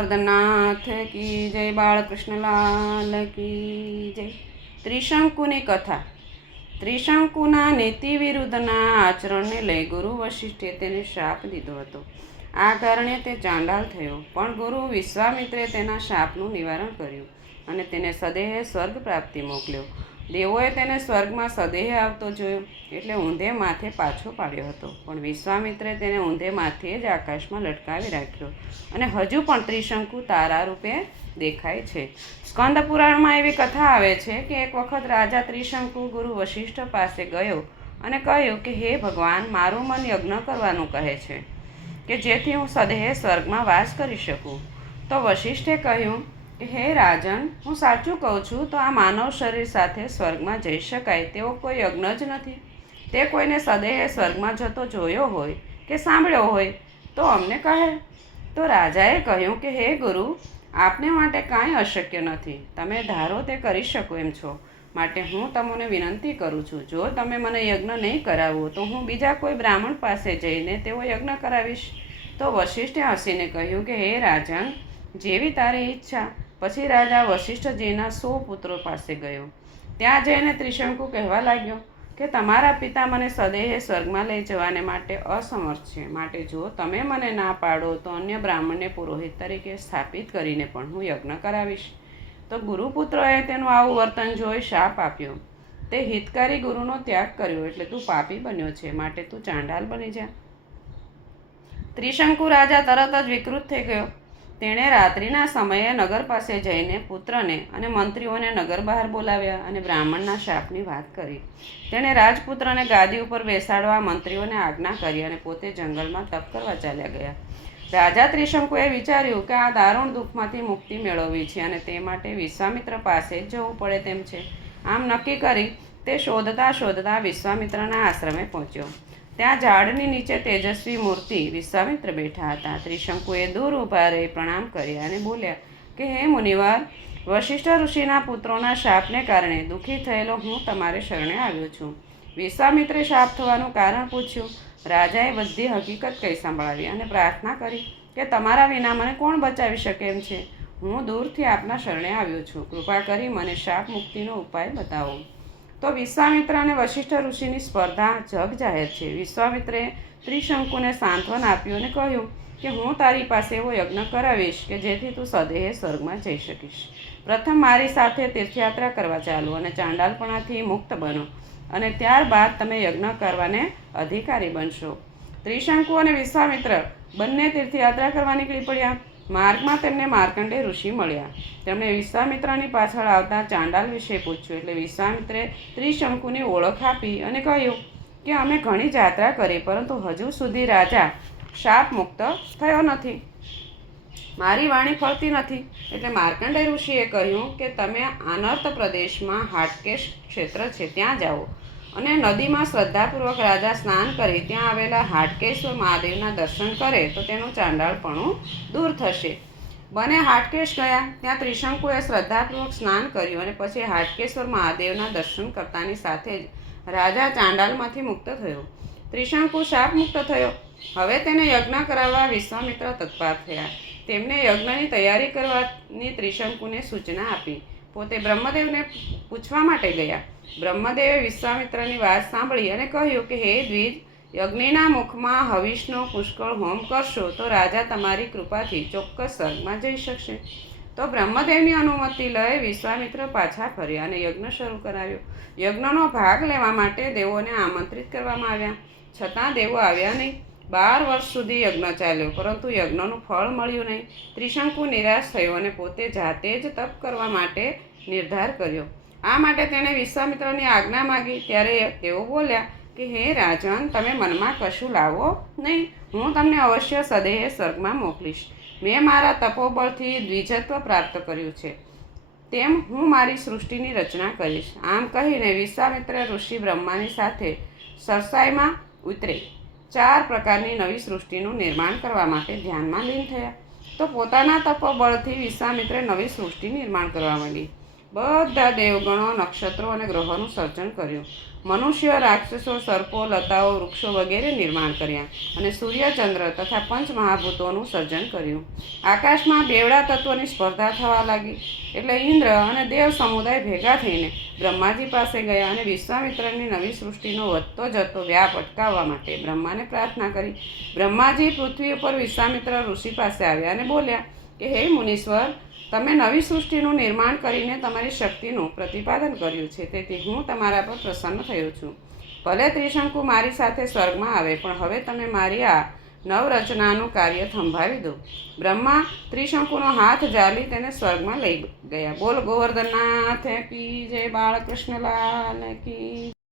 ગોવર્ધનનાથ કી જય, બાળકૃષ્ણલાલ કી જય। ત્રિશંકુની કથા। ત્રિશંકુના નીતિ વિરુદ્ધના આચરણને લઈ ગુરુ વશિષ્ઠે તેને શાપ દીધો હતો। આ કારણે તે ચાંડાલ થયો, પણ ગુરુ વિશ્વામિત્રે તેના શાપનું નિવારણ કર્યું અને તેને સદેહે સ્વર્ગ પ્રાપ્તિ મોકલ્યો। દેવોએ તેને સ્વર્ગમાં સદેહે આવતો જોયો એટલે ઊંધે માથે પાછો પાડ્યો હતો, પણ વિશ્વામિત્રે તેને ઊંધે માથે જ આકાશમાં લટકાવી રાખ્યો અને હજુ પણ ત્રિશંકુ તારા રૂપે દેખાય છે। સ્કંદ પુરાણમાં એવી કથા આવે છે કે એક વખત રાજા ત્રિશંકુ ગુરુ વશિષ્ઠ પાસે ગયો અને કહ્યું કે હે ભગવાન, મારું મન યજ્ઞ કરવાનું કહે છે કે જેથી હું સદેહે સ્વર્ગમાં વાસ કરી શકું। તો વશિષ્ઠે કહ્યું કે હે રાજન, હું સાચું કહું છું તો આ માનવ શરીર સાથે સ્વર્ગમાં જઈ શકાય તેવો કોઈ યજ્ઞ જ નથી। તે કોઈને સદેહે સ્વર્ગમાં જતો જોયો હોય કે સાંભળ્યો હોય તો અમને કહે। તો રાજાએ કહ્યું કે હે ગુરુ, આપને માટે કાંઈ અશક્ય નથી, તમે ધારો તે કરી શકો એમ છો, માટે હું તમને વિનંતી કરું છું, જો તમે મને યજ્ઞ નહીં કરાવો તો હું બીજા કોઈ બ્રાહ્મણ પાસે જઈને તેવો યજ્ઞ કરાવીશ। તો વશિષ્ઠે હસીને કહ્યું કે હે રાજન, જેવી તારી ઈચ્છા। પછી રાજા વશિષ્ઠજીના 100 પુત્રો પાસે ગયો। ત્યાં જઈને ત્રિશંકુ કહેવા લાગ્યો કે તમારા પિતા મને સદેહે સ્વર્ગમાં લઈ જવાને માટે અસમર્થ છે, માટે જો તમે મને ના પાડો તો અન્ય બ્રાહ્મણને પુરોહિત તરીકે સ્થાપિત કરીને પણ હું યજ્ઞ કરાવીશ। તો ગુરુપુત્રોએ તેનું આવું વર્તન જોઈ શાપ આપ્યો। તે હિતકારી ગુરુનો ત્યાગ કર્યો એટલે તું પાપી બન્યો છે, માટે તું ચાંડાલ બની જા। ત્રિશંકુ રાજા તરત જ વિકૃત થઈ ગયો। તેણે રાત્રિના સમયે નગર પાસે જઈને પુત્રને અને મંત્રીઓને નગર બહાર બોલાવ્યા અને બ્રાહ્મણના શાપની વાત કરી। તેણે રાજપુત્રને ગાદી ઉપર બેસાડવા મંત્રીઓને આજ્ઞા કરી અને પોતે જંગલમાં તપ કરવા ચાલ્યા ગયા। રાજા ત્રિશંકુએ વિચાર્યું કે આ દારૂણ દુઃખમાંથી મુક્તિ મેળવવી છે અને તે માટે વિશ્વામિત્ર પાસે જ જવું પડે તેમ છે। આમ નક્કી કરી તે શોધતા શોધતા વિશ્વામિત્રના આશ્રમે પહોંચ્યો। ત્યાં ઝાડની નીચે તેજસ્વી મૂર્તિ વિશ્વામિત્ર બેઠા હતા। ત્રિશંકુએ દૂર ઊભા રહી પ્રણામ કર્યા અને બોલ્યા કે હે મુનિવાર, વશિષ્ઠ ઋષિના પુત્રોના શાપને કારણે દુઃખી થયેલો હું તમારે શરણે આવ્યો છું। વિશ્વામિત્રે શાપ થવાનું કારણ પૂછ્યું। રાજાએ બધી હકીકત કહી સંભળાવી અને પ્રાર્થના કરી કે તમારા વિના મને કોણ બચાવી શકે એમ છે? હું દૂરથી આપના શરણે આવ્યો છું, કૃપા કરી મને શાપ મુક્તિનો ઉપાય બતાવો। તો વિશ્વામિત્ર અને વશિષ્ઠ ઋષિની સ્પર્ધા જગ જાહેર છે। વિશ્વામિત્રે ત્રિશંકુને સાંત્વન આપ્યું અને કહ્યું કે હું તારી પાસે એવો યજ્ઞ કરાવીશ કે જેથી તું સદેહે સ્વર્ગમાં જઈ શકીશ। પ્રથમ મારી સાથે તીર્થયાત્રા કરવા ચાલો અને ચાંડાલપણાથી મુક્ત બનો અને ત્યારબાદ તમે યજ્ઞ કરવાને અધિકારી બનશો। ત્રિશંકુ અને વિશ્વામિત્ર બંને તીર્થયાત્રા કરવા નીકળી પડ્યા। માર્ગમાં તેમને માર્કંડેય ઋષિ મળ્યા। તેમણે વિશ્વામિત્રની પાછળ આવતા ચાંડાલ વિશે પૂછ્યું એટલે વિશ્વામિત્રે ત્રિશંકુની ઓળખ આપી અને કહ્યું કે અમે ઘણી જાત્રા કરી, પરંતુ હજુ સુધી રાજા શાપ મુક્ત થયો નથી, મારી વાણી ફળતી નથી। એટલે માર્કંડેય ઋષિએ કહ્યું કે તમે આનર્ત પ્રદેશમાં હાટકેશ ક્ષેત્ર છે ત્યાં જાઓ અને નદીમાં શ્રદ્ધાપૂર્વક રાજા સ્નાન કરી ત્યાં આવેલા હાટકેશ્વર મહાદેવના દર્શન કરે તો તેનું ચાંડાળપણું દૂર થશે। બંને હાટકેશ ગયા। ત્યાં ત્રિશંકુએ શ્રદ્ધાપૂર્વક સ્નાન કર્યું અને પછી હાટકેશ્વર મહાદેવના દર્શન કરતાની સાથે જ રાજા ચાંડાલમાંથી મુક્ત થયો। ત્રિશંકુ શાપ મુક્ત થયો। હવે તેને યજ્ઞ કરાવવા વિશ્વામિત્ર તત્પર થયા। તેમને યજ્ઞની તૈયારી કરવાની ત્રિશંકુને સૂચના આપી। પોતે બ્રહ્મદેવને પૂછવા માટે ગયા। બ્રહ્મદેવે વિશ્વામિત્રની વાત સાંભળી અને કહ્યું કે હે દ્વિજ, યજ્ઞના મુખમાં હવિષનો પુષ્કળ હોમ કરશો તો રાજા તમારી કૃપાથી ચોક્કસ સ્વર્ગમાં જઈ શકશે। તો બ્રહ્મદેવની અનુમતિ લઈ વિશ્વામિત્ર પાછા ફર્યા અને યજ્ઞ શરૂ કરાવ્યો। યજ્ઞનો ભાગ લેવા માટે દેવોને આમંત્રિત કરવામાં આવ્યા, છતાં દેવો આવ્યા નહીં। 12 વર્ષ સુધી યજ્ઞ ચાલ્યો, પરંતુ યજ્ઞનું ફળ મળ્યું નહીં। ત્રિશંકુ નિરાશ થયો અને પોતે જાતે જ તપ કરવા માટે નિર્ધાર કર્યો। આ માટે તેણે વિશ્વામિત્રની આજ્ઞા માગી। ત્યારે તેઓ બોલ્યા કે હે રાજન, તમે મનમાં કશું લાવો નહીં, હું તમને અવશ્ય સદેહે સ્વર્ગમાં મોકલીશ। મેં મારા તપોબળથી દ્વિજત્વ પ્રાપ્ત કર્યું છે, તેમ હું મારી સૃષ્ટિની રચના કરીશ। આમ કહીને વિશ્વામિત્ર ઋષિ બ્રહ્માની સાથે સરસાઈમાં ઉતરે 4 પ્રકારની નવી સૃષ્ટિનું નિર્માણ કરવા માટે ધ્યાનમાં લીન થયા। તો પોતાના તપોબળથી વિશ્વામિત્રે નવી સૃષ્ટિ નિર્માણ કરવા માંડી। બધા દેવગણો, નક્ષત્રો અને ગ્રહોનું સર્જન કર્યું. મનુષ્યો, રાક્ષસો, સર્પો, લતાઓ, વૃક્ષો વગેરે નિર્માણ કર્યા અને સૂર્ય, ચંદ્ર તથા પંચમહાભૂતોનું સર્જન કર્યું. આકાશમાં બેવડા તત્વોની સ્પર્ધા થવા લાગી એટલે ઇન્દ્ર અને દેવ સમુદાય ભેગા થઈને બ્રહ્માજી પાસે ગયા અને વિશ્વામિત્રની નવી સૃષ્ટિનો વધતો જતો વ્યાપ અટકાવવા માટે બ્રહ્માને પ્રાર્થના કરી. બ્રહ્માજી પૃથ્વી ઉપર વિશ્વામિત્ર ઋષિ પાસે આવ્યા અને બોલ્યા કે હે મુનીશ્વર, તમે નવી સૃષ્ટિનું નિર્માણ કરીને તમારી શક્તિનું પ્રતિપાદન કર્યું છે, તેથી હું તમારા પર પ્રસન્ન થયો છું. ભલે ત્રિશંકુ મારી સાથે સ્વર્ગમાં આવે, પણ હવે તમે મારી આ નવરચનાનું કાર્ય થંભાવી દો. બ્રહ્મા ત્રિશંકુનો હાથ ઝાલી તેને સ્વર્ગમાં લઈ ગયા. બોલ ગોવર્ધનનાથ કી જય, બાળકૃષ્ણલાલ કી.